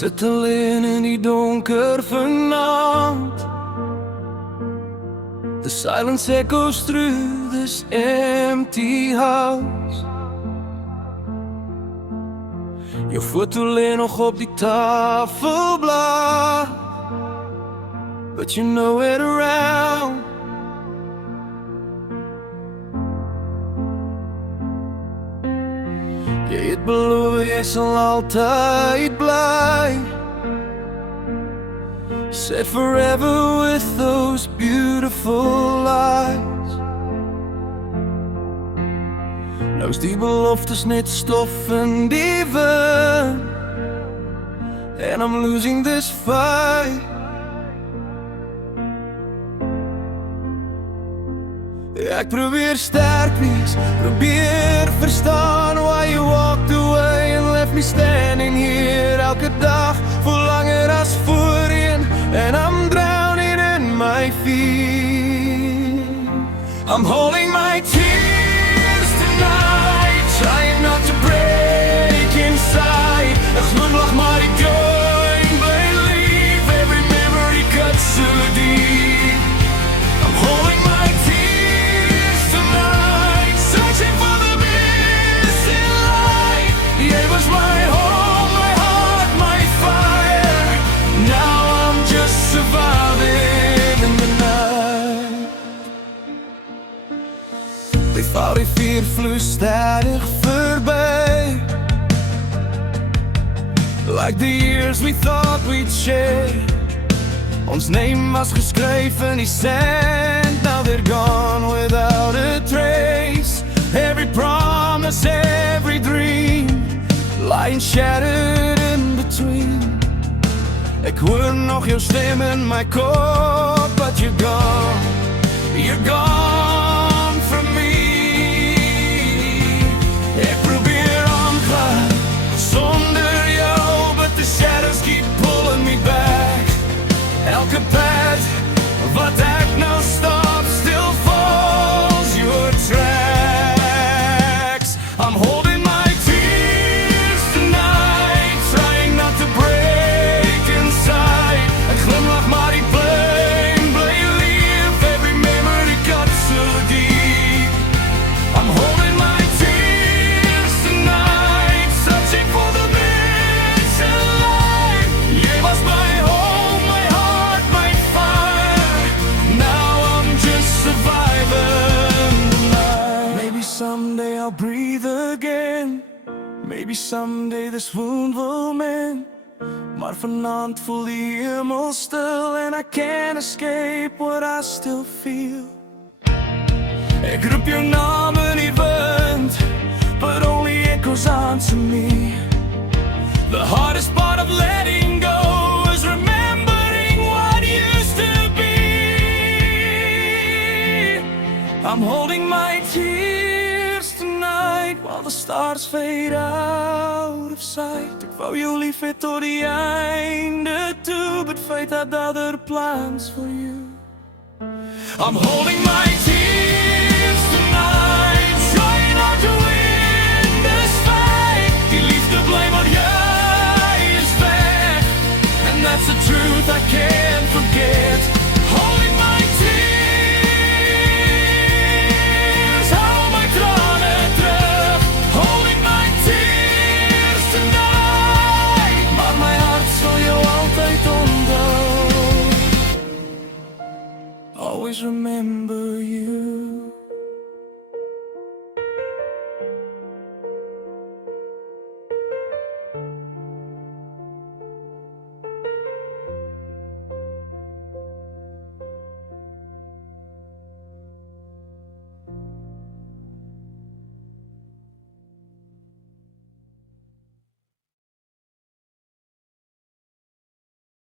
sit alleen in die donker vanaand. The silence echoes through this empty house. Jou foto lê nog op die tafelblad, but you're nowhere around. Jy het beloof jy sal altyd bly, said forever with those beautiful eyes. Nou is die beloftes net stof in die wind, and I'm losing this fight. Ek probeer sterk wees, probeer verstaan why you walked away and left me standing here. Elke dag voel langer as voorheen, and I'm drowning in my fear. I'm holding my tears tonight, trying not to break inside. 'n glimlach maar die pijn bly lief, every memory cuts so deep. I'm holding my tears tonight, searching for the missing light. It was my home, my heart, my fire. Now I'm just surviving in the night. Die 4 vloei stadig verby, like the years we thought we'd share. Ons name was geskryf in die sand, now they're gone without a trace. Every promise, every dream, lying shattered in between. Ek hoor nog jou stem in my kop, but you're gone from me. Ek probeer omgaan sonder jou, but the shadows keep pulling me back. Elke pad wat ek nou stop still falls your tracks. I'm holding my tears tonight, trying not to break inside. 'n glimlach maar die pyn bly lief, every memory cuts so deep. I'm holding my tears tonight, searching for the missing light. You was my home, my heart, my fire. Now I'm just surviving the night. Maybe someday I'll breathe again, maybe someday this wound will mend. Maar vanaand voel die hemel stil, and I can't escape what I still feel. Ek roep jou naam in die wind, but only echoes answer me. The hardest part of letting go is remembering what used to be. I'm holding my tears tonight, while the stars fade out of sight. Ek wou jou lief hê tot die einde toe, but fate had other plans for you. I'm holding my tears tonight, trying not to win this fight. Die liefde bly maar jy is weg, and that's the truth I can't forget. Holding